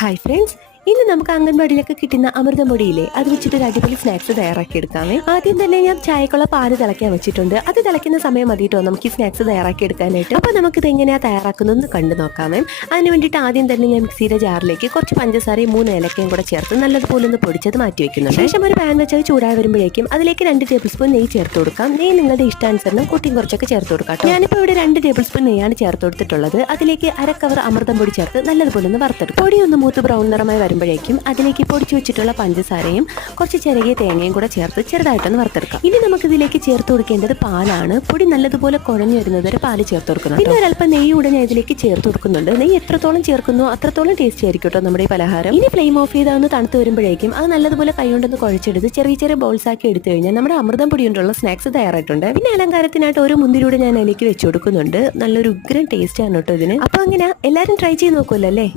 Hi friends, ഇന്ന് നമുക്ക് അംഗൻവാടിയിലൊക്കെ കിട്ടുന്ന അമൃതം പൊടിയില്ലേ, അത് വെച്ചിട്ട് ഒരു അടിപൊളി സ്നാക്സ് തയ്യാറാക്കി എടുക്കാമേ. ആദ്യം തന്നെ ഞാൻ ചായക്കുള്ള പാല് തിളയ്ക്കാൻ വെച്ചിട്ടുണ്ട്. അത് തിളയ്ക്കുന്ന സമയം മതിയിട്ടോ നമുക്ക് ഈ സ്നാക്സ് തയ്യാറാക്കി എടുക്കാനായിട്ട്. അപ്പോൾ നമുക്കിത് എങ്ങനെയാണ് തയ്യാറാക്കുന്നതെന്ന് കണ്ടു നോക്കാമേ. അതിന് വേണ്ടിയിട്ട് ആദ്യം തന്നെ ഞാൻ മിക്സിയുടെ ജാറിലേക്ക് കുറച്ച് പഞ്ചസാരയും 3 ഏലക്കയും കൂടെ ചേർത്ത് നല്ലതുപോലെ ഒന്ന് പൊടിച്ചത് മാറ്റി വെക്കുന്നു. ശേഷം ഒരു പാൻ വെച്ചത് ചൂടായി വരുമ്പോഴേക്കും അതിലേക്ക് 2 ടേബിൾ സ്പൂൺ നെയ്യ് ചേർത്ത് കൊടുക്കാം. നെയ്യ് നിങ്ങളുടെ ഇഷ്ടാനുസരണം കൂട്ടിയും കുറച്ചൊക്കെ ചേർത്ത് കൊടുക്കാം. ഞാനിപ്പോൾ ഇവിടെ 2 ടേബിൾ സ്പൂൺ നെയ്യാണ് ചേർത്ത് കൊടുത്തിട്ടുള്ളത്. അതിലേക്ക് അര കവർ അമൃതം പൊടി ചേർത്ത് നല്ലതുപോലെ ഒന്ന് വറുത്തെടുക്കും. പൊടി ഒന്ന് മൂത്ത് ബ്രൗൺ നിറമായി വരുമ്പോഴേക്കും അതിലേക്ക് പൊടിച്ചു വെച്ചിട്ടുള്ള പഞ്ചസാരയും കുറച്ച് ചെറിയ തേങ്ങയും കൂടെ ചേർത്ത് ചെറുതായിട്ടൊന്ന് വറുത്തെടുക്കാം. ഇനി നമുക്ക് ഇതിലേക്ക് ചേർത്ത് കൊടുക്കേണ്ടത് പാലാണ്. പൊടി നല്ലതുപോലെ കുഴഞ്ഞു വരുന്നത് വരെ പാല് ചേർത്ത് കൊടുക്കണം. പിന്നെ ഒരല്പം നെയ്യ് കൂടെ ഞാൻ ഇതിലേക്ക് ചേർത്ത് കൊടുക്കുന്നുണ്ട്. നെയ്യ് എത്രത്തോളം ചേർക്കുന്നു അത്രത്തോളം ടേസ്റ്റി ആയിരിക്കും കേട്ടോ നമ്മുടെ ഈ പലഹാരം. ഇനി ഫ്ലെയിം ഓഫ് ചെയ്താൽ തണുത്ത് വരുമ്പോഴേക്കും അത് നല്ലതുപോലെ കൈകൊണ്ടൊന്ന് കുഴച്ചെടുത്ത് ചെറിയ ചെറിയ ബോൾസ് ആക്കി എടുത്തു കഴിഞ്ഞാൽ നമ്മുടെ അമൃതം പൊടി കൊണ്ടുള്ള സ്നാക്സ് തയ്യാറായിട്ടുണ്ട്. പിന്നെ അലങ്കാരത്തിനായിട്ട് ഒരു മുന്തിരിയുടെ ഞാൻ അതിലേക്ക് വെച്ച് കൊടുക്കുന്നുണ്ട്. നല്ലൊരു ഉഗ്രൻ ടേസ്റ്റ് ആണ് കേട്ടോ ഇതിന്. അപ്പോൾ അങ്ങനെ എല്ലാവരും ട്രൈ ചെയ്ത് നോക്കുമല്ലോ അല്ലേ.